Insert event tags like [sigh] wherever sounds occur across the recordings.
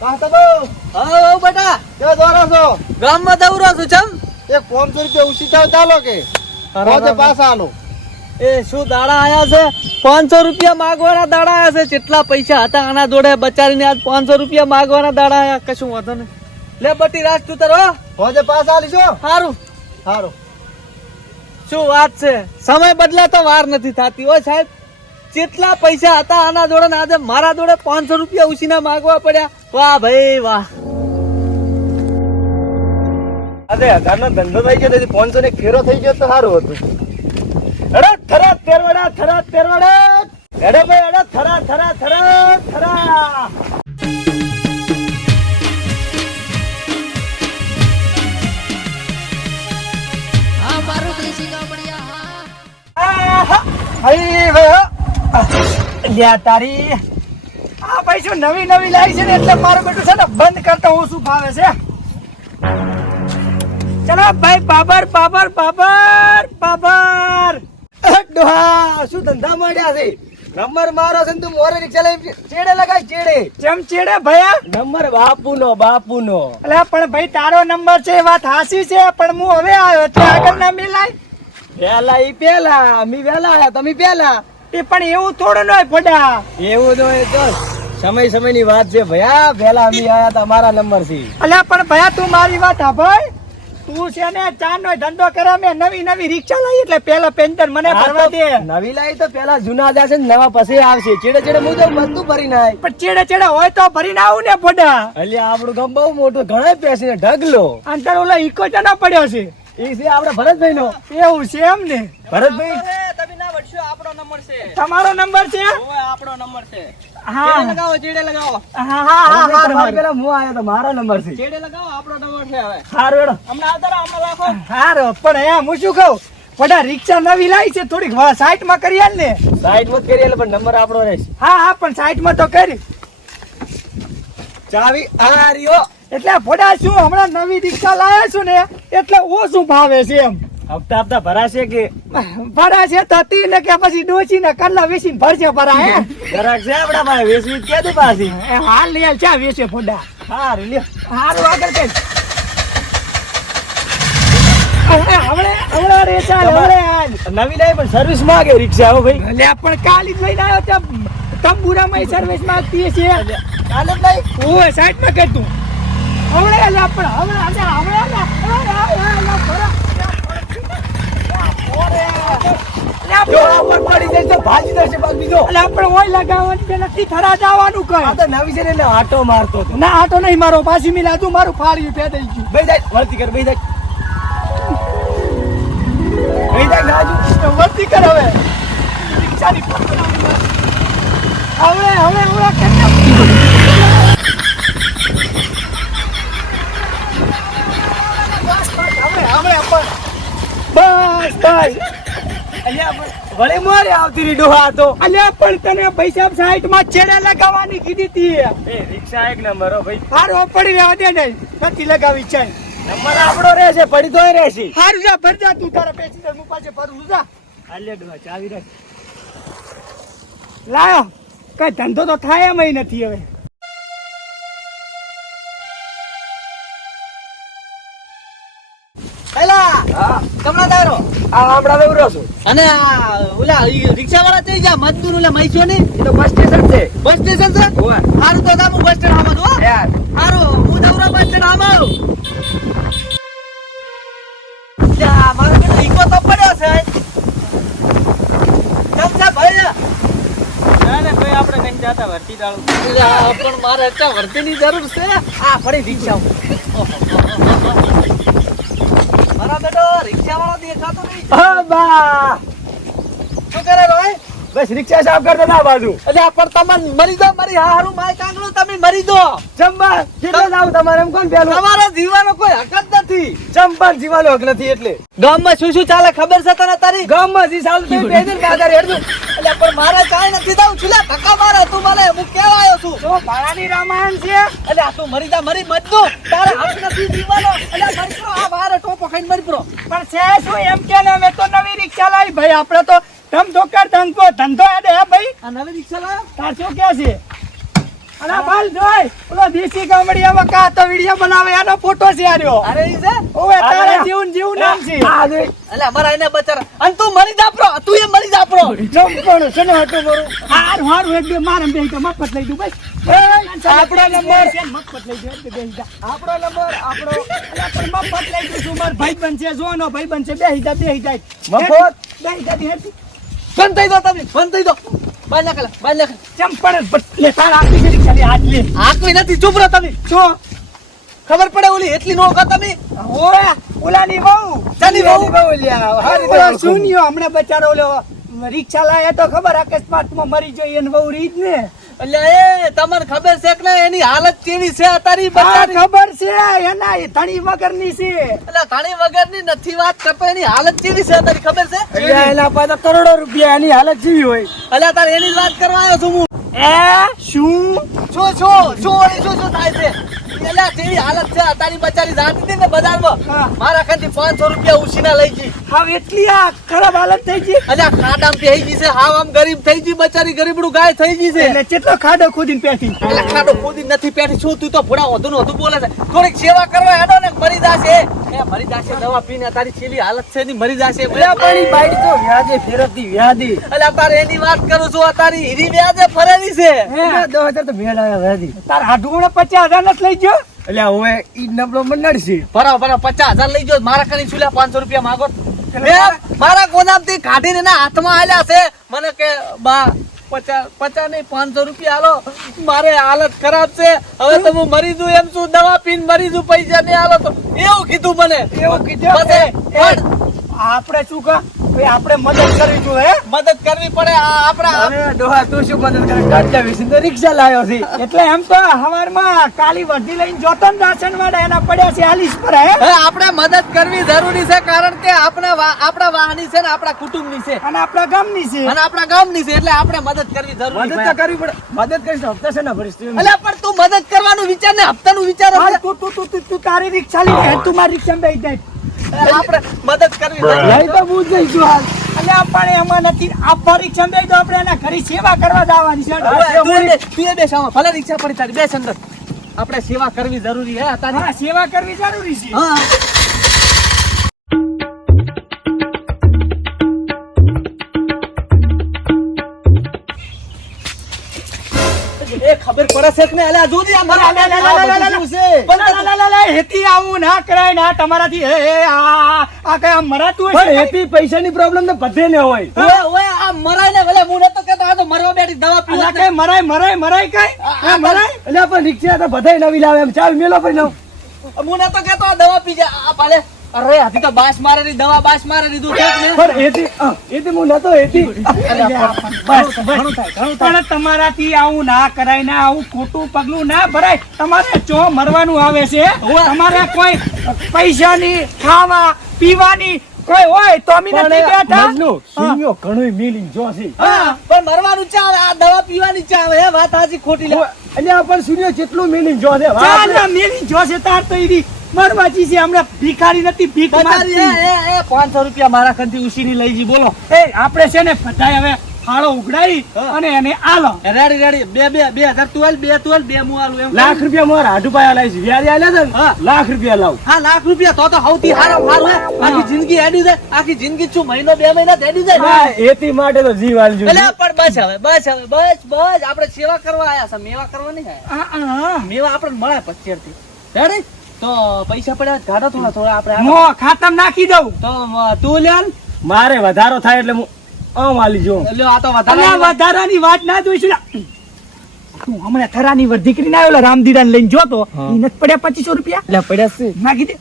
કાંતાબા, હા હા બેટા. ક્યાં દોરો છો? ગામમાં દવરો છું ચમ એક પાંચસો રૂપિયા ઉછી ચાલો કે. રોજે પાછા આલો. એ શું દાડા આયા છે? પાંચસો રૂપિયા માગવાના દાડા આયા છે? કેટલા પૈસા હતા આના જોડે બચારીને આજ પાંચસો રૂપિયા માગવાના દાડા આયા. કશું વાંધો નહીં. લે બટી રાજ તું તારો રોજે પાછા આલીશો? સારું સારું શું વાત છે? સમય બદલાતો વાર નથી થતી. ઓ સાહેબ કેટલા પૈસા હતા આના જોડે ને આજે મારા જોડે પાંચસો રૂપિયા ઉછીના માગવા પડ્યા. વાહ ભાઈ વાહ. આજે હજાર નો ધંધો થઈ ગયો તેથી પાંચસો ને ફેરો થઈ ગયો તો સારું હતું. અરે થરા તેરવડા થરા તેરવડા. અરે ભાઈ અરે થરા થરા થરા થરા હા મારું દેશી ગામડિયા હા. હા હઈ ભાઈ હો. લ્યા તારી. આ ભાઈ શું નવી નવી લાવી છે ને એટલે મારું બેટું છે ને બંધ કરતા હું શું ભાવે છે? ચલો ભાઈ બાબર બાબર બાબર બાબર. ડોહા શું ધંધા માંડ્યા છે? નંબર મારો છે તું મોરે રિક્ષા લઈ ચેડે લગાય ચેડે? જેમ ચેડે ભયા? નંબર બાપુનો બાપુનો. અલ્યા પણ ભાઈ તારો નંબર છે એ વાત હાસી છે પણ હું હવે આવ્યો એટલે આગળ ના મિલાય પેલા ઈ પેલા અમે પેલા આયા તમે પેલા એ પણ એવું થોડું ન હોય ફોડા. એવું તો તો સમયની વાત છે ભયા પેલા અમે આયા તા મારા નંબરથી અલ્યા પણ ભયા તું મારી વાત સાંભળ. તું છે ને ચા નો ધંધો કરે મેં નવી નવી રિક્ષા લાવી એટલે પેલા પેન્ટર મને ભરવા દે. નવી લાવી તો પેલા જૂના જશે ને નવા પછી આવશે. ચેડે ચેડે હું તો બધું ભરી નાય. પણ ચેડે ચેડે હોય તો ભરીને આવું ને ફોડા. અલ્યા આપણું ગામ બહુ મોટું ઘણા પેસે ને ઢગલો. અંતર ઓલો ઈકો ના પડ્યો છે. એ છે આપણે ભરતભાઈ નો એવું છે એમ ને. ભરતભાઈ તમે આપણો નંબર છે. તમારો નંબર છે? ઓય આપણો નંબર છે. હા. લગાવો ચેડે લગાવો. હા હા હા હા તમારી હા પેલા હું આયો તો મારો નંબર છે. ચેડે લગાવો આપણો નંબર છે હવે. હારું હેડો. હમણાં આવતા રહો અમલ રાખો હારો પણ એમ હું શું કહું? વડા રિક્ષા નવી લાવી છે થોડીક સાઈટમાં કરી આલ ને. સાઈટમાં કરી એટલે પણ નંબર આપણો રહેશે હા હા પણ સાઈટમાં તો કરી. ચાવી આ રહ્યો. એટલે ભોડા શું હમણાં નવી રિક્ષા લાવ્યા છું ને? એટલે ઓછું ભાવે છે એમ. હપ્તા હપ્તા ભરાશે કે? ભરાશે તો તી ને કે પછી ડોસી ને કલ્લા વેચીને ભરશે ભરા હે? ભરાક છે આપડા પાસે વેસી કે દી પાછી? એ હાલ લે ચા વેચે ફોડા? હા લ્યો. હારું આગળ કે હમણે હમણે હમણે નવી લાવી પણ સર્વિસ માંગે રિક્ષા હો ભાઈ. એટલે પણ કાલી જ લઈને આવ્યો ત્યાં તંબુરામાં સર્વિસ માંગતી છે કાલે ભાઈ ઓય સાઈડમાં કે તું. હમણે અલ્યા પણ હમણે અલ્યા હમણે મારો. પાછી મિલા તું મારું ફાડ્યું ફેદાઈ દઈ ગયું. ભાઈ જાય વળતી કર ભાઈ જાય. પણ મારે આવતી રીડો હા તો અલ્યા પણ તને પૈસા સાઈટમાં છેડે લગાવવાની કીધી હતી એ રિક્ષા એક નંબર હો ભાઈ. હારો પડી રહેવા દે નહીં નથી લગાવી છે નંબર આપણો રહેશે પડી તોય રહેશે. હારું જા ભરજા તું તારા પેસી હું પાસે ભરું જા. અલ્યા ડોહા ચાવી રાખ. લાયો. કઈ ધંધો તો થાય એમ નથી હવે. હા કમલા દારો આ હમણાં દৌરો છું. અને ઓલા રિક્ષા વાળા થઈ ગયા મજદૂર ઓલા મૈસો ને એ તો બસ સ્ટેશન છે. બસ સ્ટેશન છે? હારું તો હું બસ સ્ટેન્ડ આમાં છું યાર. હારું હું બસ સ્ટેન્ડ આમાં આવું. મારો બેટો ઈકો તો પડ્યો છે. ભાઈ? ના ના આપણે કઈ જતા ભરતી દાળું પણ મારે અત્યારે વર્તીની જરૂર છે. આ ફરી રિક્ષા રિક્ષા વાળો દેખાતો નહીં. હા બા. શું કરે રોય? બસ રિક્ષા સાફ કરતો ના બાજુ. અલ્યા પણ તમે મરી દો મારી હારું માય કાંગડો તમે મરી દો ચંબા કેટલો જાવ તમારે એમ કોણ પેલું તમારા જીવાનો કોઈ હક જ નથી. ચંપા જીવાનો હક નથી એટલે. ગામમાં શું શું ચાલે ખબર છે તને તારી? ગામમાં જી સાલ તો પેદલ બાજાર હેડું એટલે પણ મારે કાંઈ નથી દઉં છું ધક્કા મારે તું મને હું કેવા આવ્યો છું. તો ભાડાની રામાયણ છે. એટલે તું મરી જા મરી મત તારે હક નથી જીવાનો એટલે મરી આ વારે ટોપો ખાઈને મરી પ્રો પણ છે શું એમ કે ને અમે તો નવી રિક્ષા લાવી. ભાઈ આપણે તો ધમ ધોકાર ધંધો ધંધો આડે હે ભાઈ. આ નવી રિક્ષા લાવ્યો તાર શું કે છે? અને બાલ જોય ઓલો દેશી ગામડિયામાં કા તો વિડિયો બનાવે એનો ફોટો છે આર્યો. અરે ઈ છે? ઓવે તારા જીવન જીવન નામ છે. એટલે અમારા એને બચારા. અને તું મરી જાપરો તું એ મરી જાપરો ચંપણ છે? ને હાટું મારું. હારું હારું એક બે મારમ બે તો મફત લઈ દઉં ભાઈ આપણો નંબર. છે મફત લઈ બે હિજા આપણો નંબર આપણો. પણ મફત લઈ દઉં છું ભાઈ ભાઈબંધ છે જોનો ભાઈ છે બે હિજા બે હિજા મફત? બે હિજા બે હિજા બંધ થઈ દો તમે બંધ થઈ દો. બાર નાખેલા બાર નાખેલા ચંપણ પડે લે તારા આપી છે રિક્ષા લે હાથ લે આકવી નથી ચૂપ રહો તમે. શું ખબર પડે ઓલી એટલી નો કહો તમે. ઓએ ઓલાની બહુ. ચાલી બહુ. બહુ લ્યા. હારી સુનિયો હમણાં બચારો ઓલો રિક્ષા લાયા તો ખબર અકસ્માતમાં મરી જોઈએ એને બહુ રીત ને એટલે એ તમને ખબર છે કે એની હાલત કેવી છે અતારી બચારી ખબર છે. એના એ ધણી વગરની છે. એટલે ઘણી વગરની નથી વાત કપે એની હાલત કેવી છે અતારી ખબર છે? એટલે એના પાસે કરોડો રૂપિયા એની હાલત જેવી હોય. એટલે તારે એની વાત કરવા આવ્યો છું હું. એ શું? શું શું શું શું શું થાય છે. હાલત છે અતારી બચારી જાતી હતી ને બજારમાં. મારા ખાતે પાંચસો રૂપિયા ઉછીના લઈ ગઈ. હા એટલી આ ખરાબ હાલત થઈ ગઈ. અલ્યા ખાડામાં પેહી ગઈ છે હાવ આમ ગરીબ થઈ ગઈ બચારી ગરીબડું ગાય થઈ ગઈ છે. એટલે કેટલો ખાડો ખોદીને પેટી? એટલે ખાડો ખોદી નથી પેટી શું તું તો ભૂડા વધુ ને વધુ બોલે છે? થોડીક સેવા કરવા હેડો ને મરી જાશે. એ મરી જાશે દવા પીને તારી છેલી હાલત છે ની મરી જાશે. અલ્યા પણ ઈ બાઈક તો વ્યાજે ફેરવતી વ્યાધી. અલ્યા તારે એની વાત કરું છું અતારી હીરી વ્યાજે ફરેલી છે. અલ્યા દસ હજાર તો મેળ આવ્યા વ્યાધી. તાર હાડું પચાસ હજાર નથી લઈ ગયો? હવે ઈ નબળો પચાસ હજાર લઈ મારા પાંચસો રૂપિયા માંગો. મારા ગોદામ કાઢીને એના હાથમાં આલ્યા છે. મને કે બા પચાસ પચાસ નહીં પાંચસો રૂપિયા હાલો મારે હાલત ખરાબ છે. હવે તો હું મરી જઉં એમ છું દવા પીને મરી જઉં પૈસા નહીં હાલો તો. એવું કીધું મને. એવું કીધું આપણે શું કા ભાઈ આપણે મદદ કરવી જોઈએ મદદ કરવી પડે આ આપણા ડોહા તું શું મદદ કરે? કાઢતા વિશે તો રિક્ષા લાવ્યો છે. એટલે એમ તો હવારમાં કાલી વર્ધી લઈને જોતન રાશન વાળા એના પડ્યા છે હાલીસ પર હે? આપણે મદદ કરવી જરૂરી છે કારણ કે આપણા આપણા વાહની છે ને આપણા કુટુંબની છે. અને આપણા ગામની છે. અને આપણા ગામની છે એટલે આપણે મદદ કરવી જરૂરી મદદ તો કરવી પડે. મદદ કરીશ હપ્તા છે ને ભરીશ તું પણ તું મદદ કરવાનું વિચાર ને હપ્તાનું વિચાર. તું તું તું તું તારી રિક્ષા લઈને તું મારી રિક્ષા બેસી જાય આપણે મદદ કરવી. લઈ તો બુજ જઈશું હાલ. અને આપણે એમાં નથી આ પરીક્ષા દઈ તો આપણે એના ઘરે સેવા કરવા જવાની છે. હવે તું એ બે- તું એ ભલે રિક્ષા પડી તારી. બે અંદર આપણે સેવા કરવી જરૂરી હે તારી સેવા કરવી જરૂરી છે. હા. કે જોજે લા, લા, લા, લા. બધું હેતી આવું ના કરાય ના તમારાથી હે હે, આ આ, આ કઈ આમ મરાતું પણ હશે પૈસાની પ્રોબ્લેમ તો બધે ને હોય ઓય, ઓય, આ મરાય ને ભલે હું નતો કેતો આ તો મરવા બેઠી દવા પીવા કઈ મરાય મરાય મરાય કઈ? આ મરાય? એટલે પણ રિક્ષા તો બધાય નવી લાવે એમ ચાલ મેલો ભાઈ નવ. હું નતો કેતો આ દવા પી જા આ ભલે અરે હાથી તો બાસ મારેલી દવા બાસ મારે દીધું છે ને. પણ એથી એથી હું નતો એથી. બસ બસ પણ તમારાથી આવું ના કરાય ના આવું ખોટું પગલું ના ભરાય. તમારે ચો મરવાનું આવે છે? તમારે કોઈ પૈસાની ખાવા પીવાની કોઈ હોય તો અમે નથી બેઠા મજનુ, શૂન્યો ઘણોય મિલિંગ જો છે. હા, પણ મરવાનું ચા આવે આ દવા પીવાની ચા આવે હે વાત આજી ખોટી લે. અલ્યા પણ શૂન્યો જેટલું મિલિંગ જો છે. વાહ, ચાલ ના મેલી તાર તો ઈડી મરવાજી છે હમણાં ભિખારી નથી ભીખ માંગતી. એ, એ, એ, 500 રૂપિયા મારા ખનથી ઉસીની લઈ જી બોલો. એ આપણે છે ને બધાય હવે ફાળો ઉઘડાઈ અને એને આલો. Ready ready. બે બે બે હજાર તું હાલ, બે તું હાલ, બે હું હાલું એમ લાખ રૂપિયા મારા હાડુ આલાય છે. વ્યાજે આલ્યા છે ને લાખ રૂપિયા લાવ. હા લાખ રૂપિયા તો તો સૌથી હારો હારું હે આખી જિંદગી હેડી જાય આખી જિંદગી છું મહિનો બે મહિના હેડી જાય? હા, એથી માટે તો જીવ આલજો. એટલે પણ બસ હવે બસ હવે બસ બસ. આપણે સેવા કરવા આયા છે. મેવા કરવા નહીં આયા. મેવા આપણને મળે પચીરથી રેડી? તો પૈસા પડ્યા કાઢો થોડા થોડા આપણે મો ખાતમ નાખી દઉં. તો તું લે મારે વધારો થાય એટલે હું આમ હાલી જો લ્યો આ તો વધારે વધારાની વાત ના જોઈશું તું હમણાં થરાની વર્ધી કરીને આવ્યો રામધીરાને લઈને જો તો નથી પડ્યા પચીસો રૂપિયા? એટલે પડ્યા શું નાખી દે.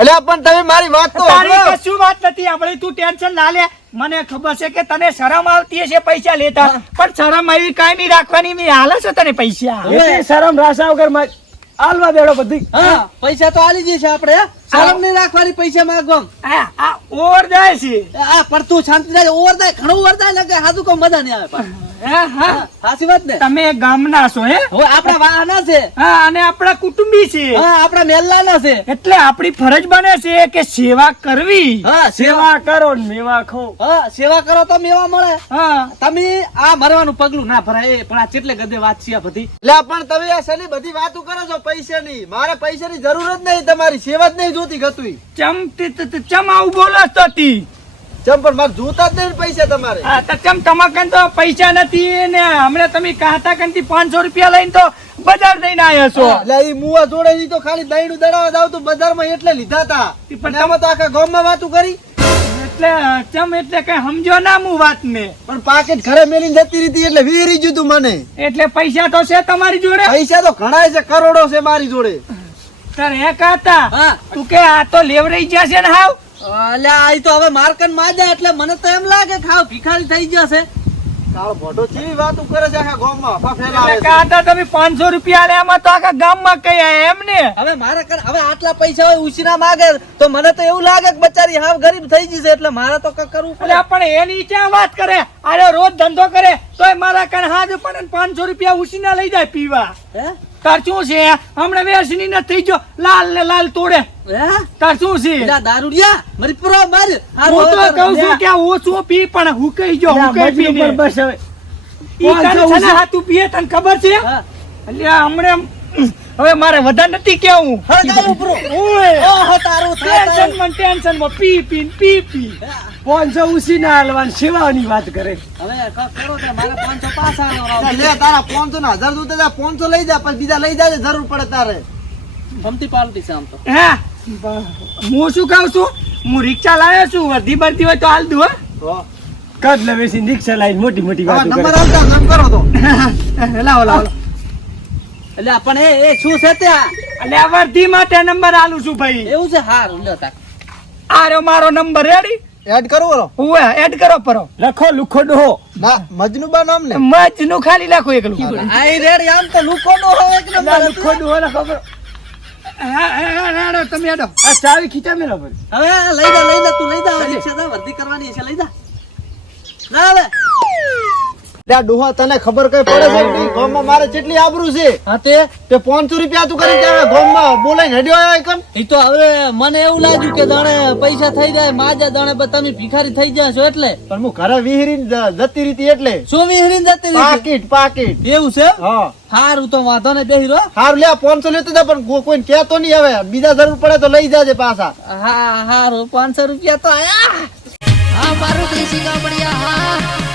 એટલે પણ તમે મારી વાત તો તારી કશું વાત નથી આપણે તું ટેન્શન ના લે. મને ખબર છે કે તને શરમ આવતી હશે પૈસા લેતા પણ શરમ આવી કાંઈ નહીં રાખવાની મેં હાલ છે તને પૈસા. શરમ રાસા વગરમાં આલવા દેડો બધી. હા પૈસા તો આલી જશે આપણે? શરમ નહીં રાખવાની પૈસા માંગવા આ આ ઓવર જાય છે. આ પડતું શાંતિ જાય ઓવર જાય ઘણું ઓર જાય ને કે સાધુ કોઈ મજા નહીં આવે સાચી વાત ને? તમે ગામના છો હે? હવે આપણા વાહના છે. હા અને આપણા કુટુંબી છે. હા આપણા મેલ્લાના છે. એટલે આપણી ફરજ બને છે કે સેવા કરવી. હા સેવા. કરો મેવા ખો હા સેવા કરો તો મેવા મળે. હા. તમે આ મરવાનું પગલું ના ભરાય પણ આ કેટલે ગદે વાત છે આ બધી. એટલે પણ તમે આ શેની બધી વાતો કરો છો પૈસાની. મારે પૈસાની જરૂર જ નહીં તમારી સેવા જ નહીં જોતી ગતુંય. ચમ ચમ આવું બોલો તો તી? ચમ પણ મારે જોતા જ નહીં પૈસા તમારે. હા તો ચમ તમારા તો પૈસા નથી ને હમણાં તમે કાંતા કંથી પાંચસો રૂપિયા લઈને તો બજાર દઈને આવ્યા છો. એટલે મુવા જોડે ઈ તો ખાલી દહીંનું દડાવા જાવ તો બજારમાં એટલે લીધા હતા પણ પણ તો આખા ગામમાં વાતું કરી. એટલે ચમ એટલે કઈ સમજો ના હું વાત ને પણ પાકેટ ઘરે મેલીને જતી રહી એટલે વીરી ગયું તું મને. એટલે પૈસા તો છે તમારી જોડે? પૈસા તો ઘણા છે કરોડો છે મારી જોડે. તારે એ કાતા હા. તું કે આ તો લેવરાઈ ગયા છે ને હાવ? અલ્યા આ તો હવે માર્કનમાં જાય એટલે મને તો એમ લાગે હાવ ભિખારી થઈ જશે કાળો ભોટો ચેવી વાતું કરે છે આખા ગામમાં અફા ફેલાવે છે. કાતા તમે પાંચસો રૂપિયા લે એમાં તો આખા ગામમાં કઈ આયા એમ ને? હવે મારે કર હવે આટલા પૈસા હોય ઉછીના માગે તો મને તો એવું લાગે કે બચારી હાવ ગરીબ થઈ જશે એટલે મારે તો કંઈક કરવું પડે. પણ એની ક્યાં વાત કરે? અરે રોજ ધંધો કરે તોય મારા કણ હાથ પણ પાંચસો રૂપિયા ઉછીના લઈ જાય પીવા. હે? તાર શું છે? હમણાં વેસની ને થઈ ગયો. લાલ ને લાલ તોડે. તાર શું છે? દારૂડિયા મારી પૂરો માર. હું તો કહું છું કે ઓછું પી પણ હું કહી ગયો હું કહી પી ને બસ હવે. ઈ તને છે. હાથું પીએ તને ખબર છે? હા. અલ્યા હમણાં હવે મારે વધારે નથી કેવું. ઓહો તારું ટેન્શન મન ટેન્શનમાં પી પી પી પી. પાંચસો ઉસી ના હાલવાની સેવાની વાત કરે. હવે કરો મારે પાંચસો પાછા. લે તારા પાંચસો ના હજાર જોતા પાંચસો લઈ જા પછી બીજા લઈ જાજે જરૂર પડે તારે. ગમતી પાલટી છે આમ તો. હે? હું શું કહું છું? હું રિક્ષા લાવ્યો છું વર્ધી બરધી હોય તો હાલ દઉં હા. કદ કદ લવેસી રિક્ષા લાવી મોટી મોટી વાત નંબર આવતા નામ કરો તો. [laughs] લાવો લાવો એટલે પણ એ એ શું છે ત્યાં? એટલે આ વર્ધી માટે નંબર આલું છું ભાઈ. એવું છે? હારું લ્યો તાક આ રહ્યો મારો નંબર રેડી એડ કરો બોલો. ઓવે એડ કરો પરો. લખો લુખો ડોહો ના મજનુબા નામ ને. મજનુ ખાલી લખો એકલું આઈ રેડ આમ તો લુખો ડોહો એક નંબર. લુખો ડોહો લખો હા, તમે એડો આ ચાવી ખીચા મેલો હવે લઈ જા લઈ જા તું લઈ જા હવે રિક્ષા જા વર્ધી કરવાની છે લઈ જા. ના હવે. આ ડોહા તને ખબર કઈ પડે છે કે? ગામમાં મારે કેટલી આબરૂ છે હા તે? તે રૂપિયા તું કરી ત્યાં ગામમાં બોલાઈને હેડ્યો આવ્યો એકન. એ તો હવે મને એવું લાગ્યું કે જાણે પૈસા થઈ જાય માજા જાણે તમે ભિખારી થઈ જશો એટલે. પણ હું ઘરે વિહીરીને જતી રીતી એટલે. શું વિહરીને જતી રીતી પાકીટ પાકીટ. એવું છે? હા. હારું તો વાંધો ને બેહી રહ્યો હારું લે પાંચસો લેતો જા પણ કોઈ- કહેતો નહીં હવે. બીજા જરૂર પડે તો લઈ જાજે પાછા. હા હારું પાંચસો રૂપિયા તો આયા. હા મારું દેશી ગામડિયા હા.